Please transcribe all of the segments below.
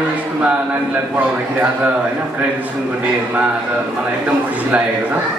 यो स्कुलमा नानीलाई पढाउँदाखेरि आज होइन ग्रेजुएसनको डेमा आज मलाई एकदम खुसी लागेको छ।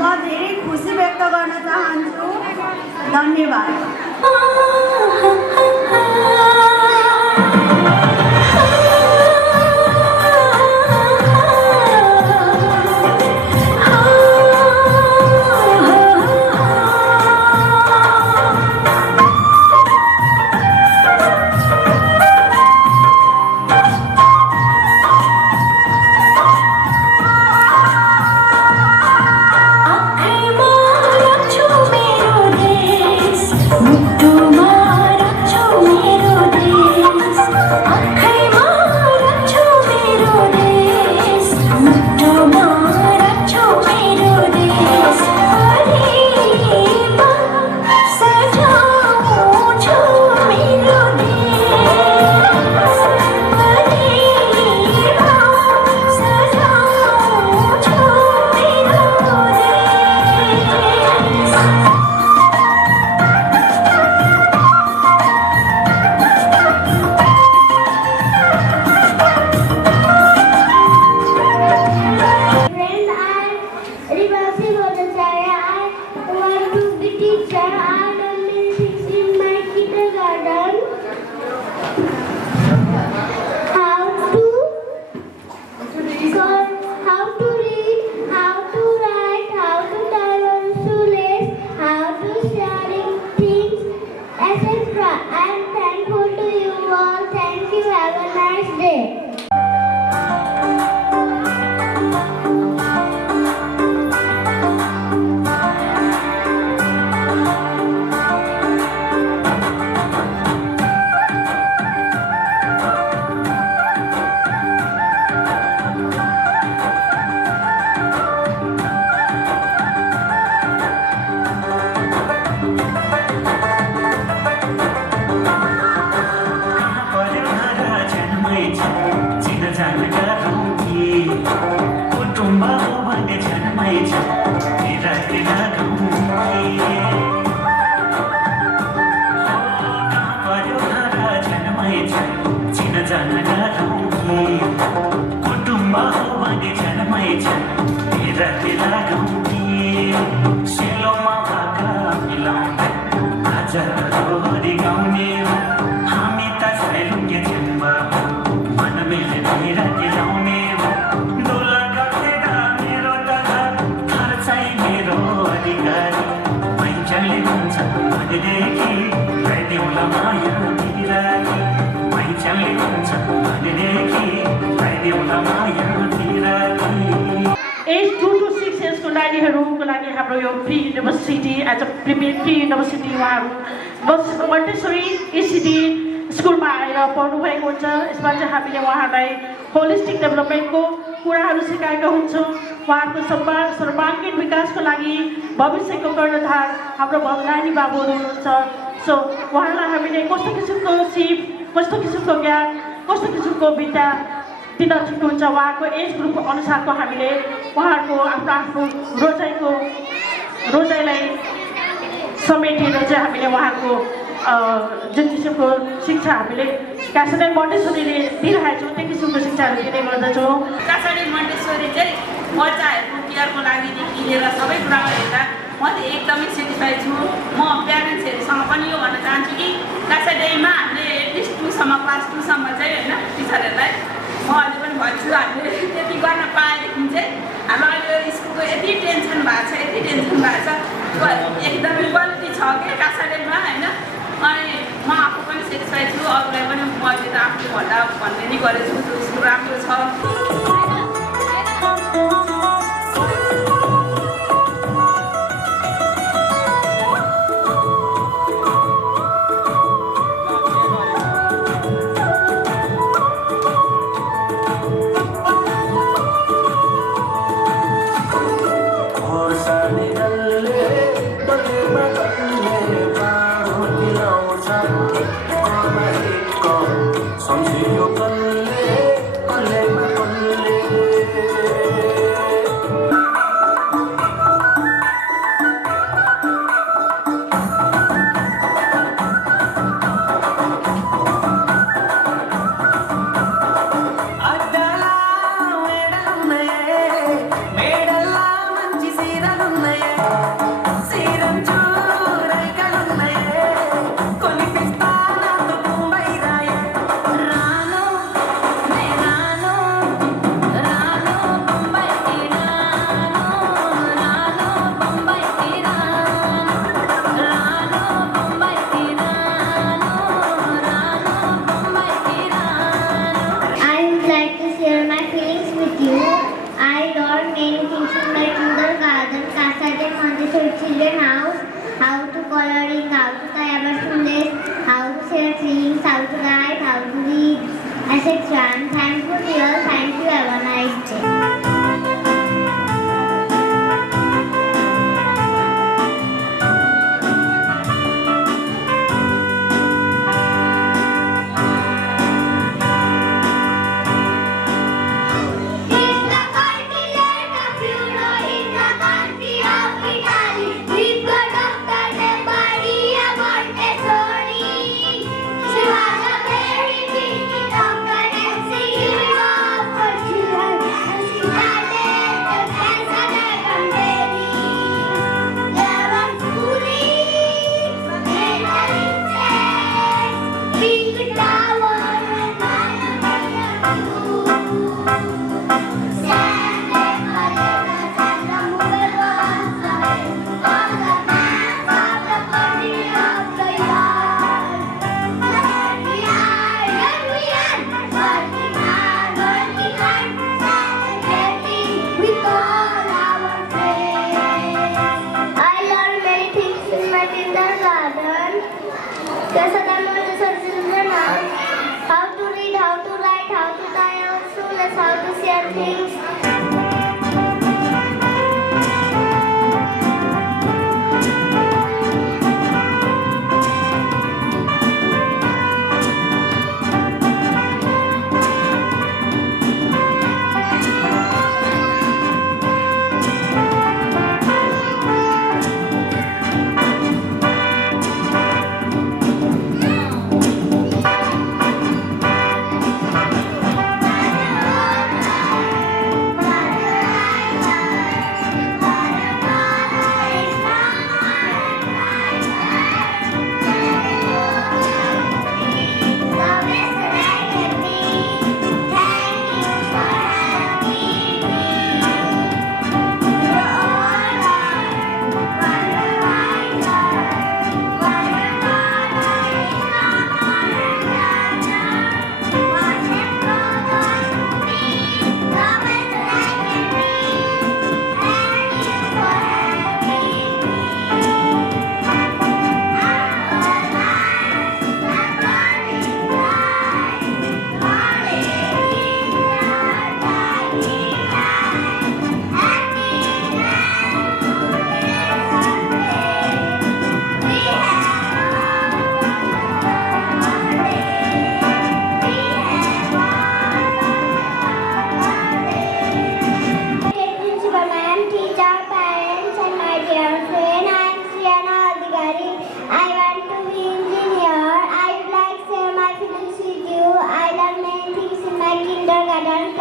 म धेरै खुसी व्यक्त गर्न चाहन्छु। धन्यवाद। एज 2 to 6 years को नानीहरूको लागि हाम्रो यो pre university as a pre university उहाँहरू बस मन्टेसरी एसिडी स्कुलमा आएर पढ्नुभएको हुन्छ। यसमा चाहिँ हामीले उहाँहरूलाई होलिस्टिक डेभलपमेन्टको कुराहरू सिकाएका हुन्छौँ। उहाँहरूको सर्वाङ्गीण विकासको लागि भविष्यको कर्णधार हाम्रो नानी बाबुहरू हुनुहुन्छ। सो उहाँहरूलाई हामीले कस्तो किसिमको सिप, कस्तो किसिमको ज्ञान, कस्तो किसिमको विद्या दिन सक्नुहुन्छ उहाँको एज ग्रुप अनुसारको हामीले उहाँहरूको आफ्नो आफ्नो रोजाइलाई समेटेर चाहिँ हामीले उहाँको जुन किसिमको शिक्षा हामीले कासाडे मन्टेश्वरीले दिइरहेको छु त्यही किसिमको शिक्षाहरू दिने गर्दछु कासाडे मन्टेश्वरी चाहिँ बच्चाहरूको केयरको लागिदेखि लिएर सबै कुरामा हेर्दा म चाहिँ एकदमै सेटिस्फाइड छु म प्यारेन्ट्सहरूसँग पनि यो भन्न चाहन्छु कि कासाडेमा हामीले एटलिस्ट 2 सम्म क्लास 2 सम्म चाहिँ होइन टिचरहरूलाई म अहिले पनि भन्छु हामीले त्यति गर्न पाएदेखि चाहिँ हाम्रो अहिले स्कुलको यति टेन्सन भएको छ एकदमै क्वालिटी छ कि कासाडेमा होइन अनि म आफू पनि सेटिस्फाइड छु अरूलाई पनि मैले त आफूले भन्ने नै गरेको छु त्यो स्कुल राम्रो छ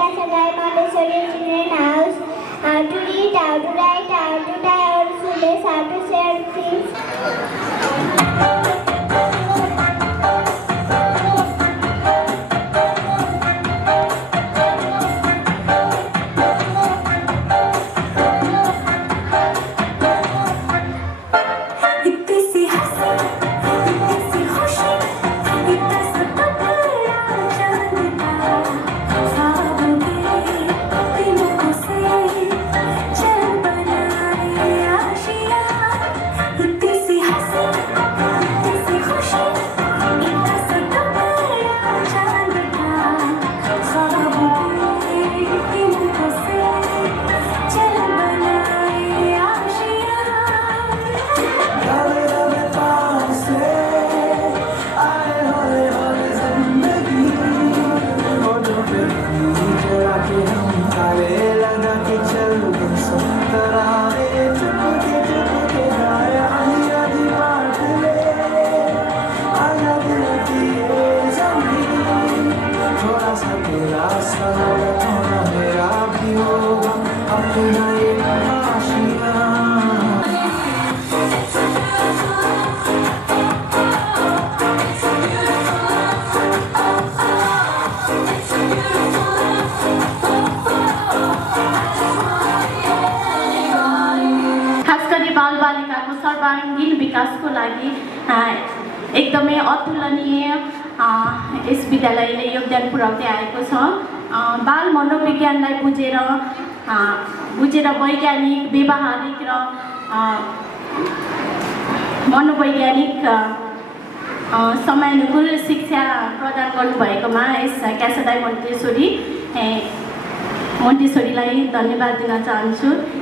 Kasadai Montessori Children House. How to read, how to write, how to tie our shoelace, how to share things. बालबालिकाको सर्वाङ्गीण विकासको लागि एकदमै अतुलनीय यस विद्यालयले योगदान पुर्याउँदै आएको छ। बाल मनोविज्ञानलाई बुझेर वैज्ञानिक व्यवहारिक र मनोवैज्ञानिक समयानुकूल शिक्षा प्रदान गर्नुभएकोमा यस क्यासादाई मोन्टेसोरीलाई धन्यवाद दिन चाहन्छु।